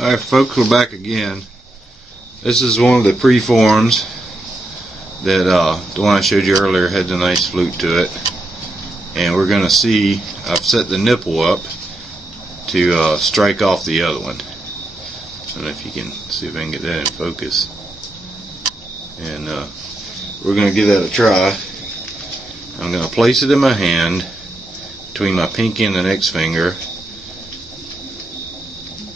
Alright folks, we're back again. This is one of the preforms that the one I showed you earlier had the nice flute to it. And we're going to see, I've set the nipple up to strike off the other one. I don't know if you can see if I can get that in focus. And we're going to give that a try. I'm going to place it in my hand between my pinky and the next finger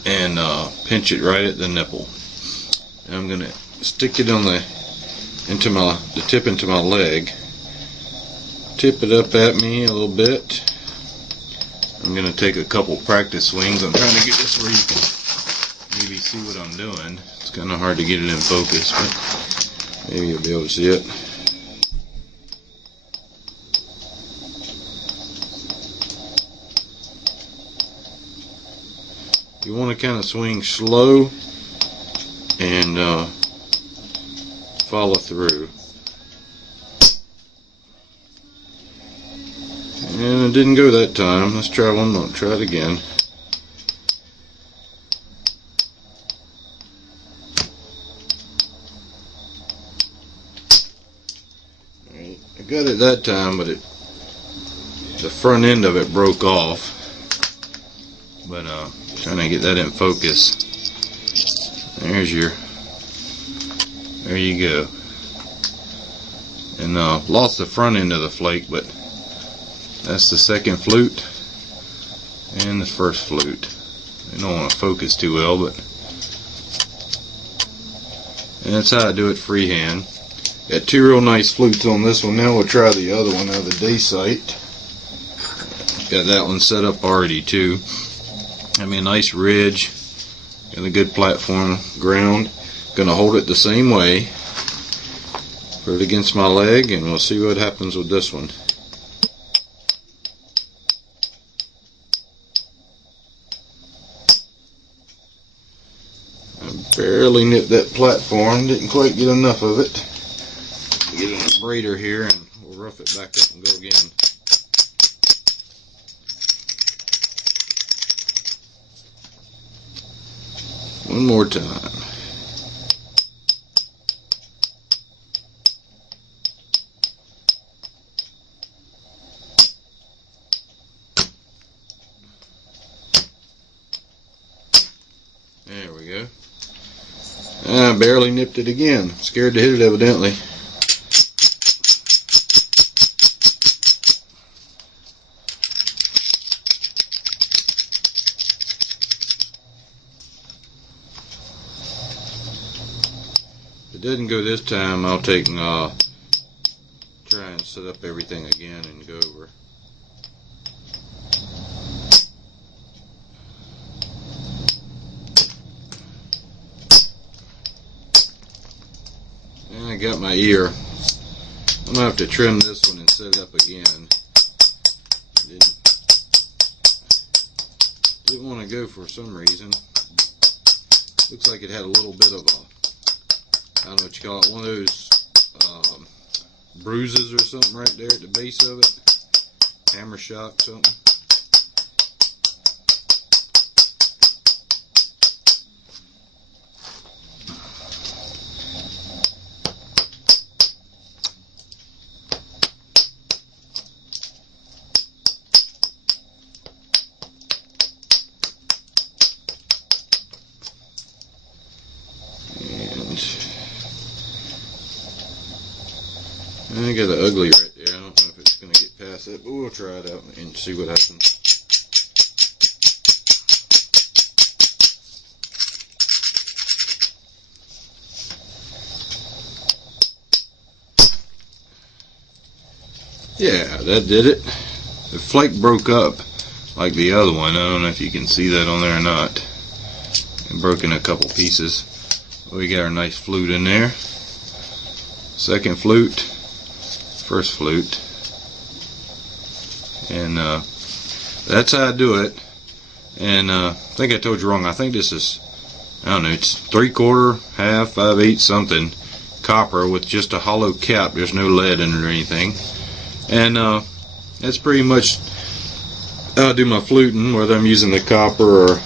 and pinch it right at the nipple. And I'm going to stick it on the tip into my leg. Tip it up at me a little bit. I'm going to take a couple practice swings. I'm trying to get this where you can maybe see what I'm doing. It's kind of hard to get it in focus, but maybe you'll be able to see it. You want to kind of swing slow and follow through. And it didn't go that time. Let's try one more. Try it again. Alright, I got it that time, but the front end of it broke off. But trying to get that in focus. There you go. And lost the front end of the flake, but that's the second flute and the first flute. I don't want to focus too well, but and that's how I do it freehand. Got two real nice flutes on this one. Now we'll try the other one out of the day sight. Got that one set up already too. I mean, a nice ridge and a good platform ground. Gonna hold it the same way. Put it against my leg and we'll see what happens with this one. I barely nipped that platform, didn't quite get enough of it. Get an abrader here and we'll rough it back up and go again. One more time. There we go. I barely nipped it again. Scared to hit it evidently. If it doesn't go this time, I'll take and try and set up everything again and go over. And I got my ear. I'm gonna have to trim this one and set it up again. Didn't want to go for some reason. Looks like it had a little bit of a, I don't know what you call it, one of those bruises or something right there at the base of it. Hammer shock, something. I got an ugly right there. I don't know if it's going to get past that, but we'll try it out and see what happens. Yeah, that did it. The flake broke up like the other one. I don't know if you can see that on there or not. It broke in a couple pieces. We got our nice flute in there. Second flute, first flute, and that's how I do it. And I think I told you wrong. I think this is, I don't know, it's 3/4, half, 5/8 something copper with just a hollow cap. There's no lead in it or anything. And that's pretty much how I do my fluting, whether I'm using the copper or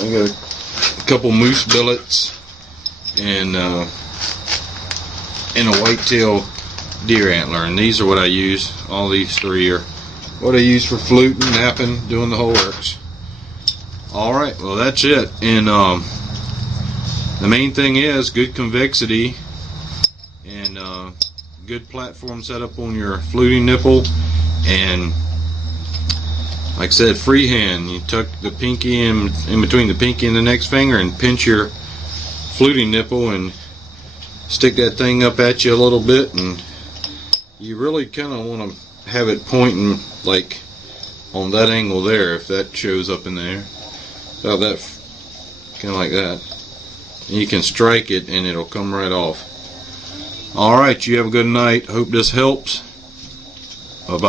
I got a couple moose billets, and a whitetail deer antler. And these are what I use. All these three are what I use for fluting, napping, doing the whole works. Alright, well that's it. And the main thing is good convexity and good platform setup on your fluting nipple. And like I said, freehand. You tuck the pinky in between the pinky and the next finger and pinch your fluting nipple and stick that thing up at you a little bit, and you really kind of want to have it pointing like on that angle there, if that shows up in there. About that, kind of like that. And you can strike it and it'll come right off. Alright, you have a good night. Hope this helps. Bye bye.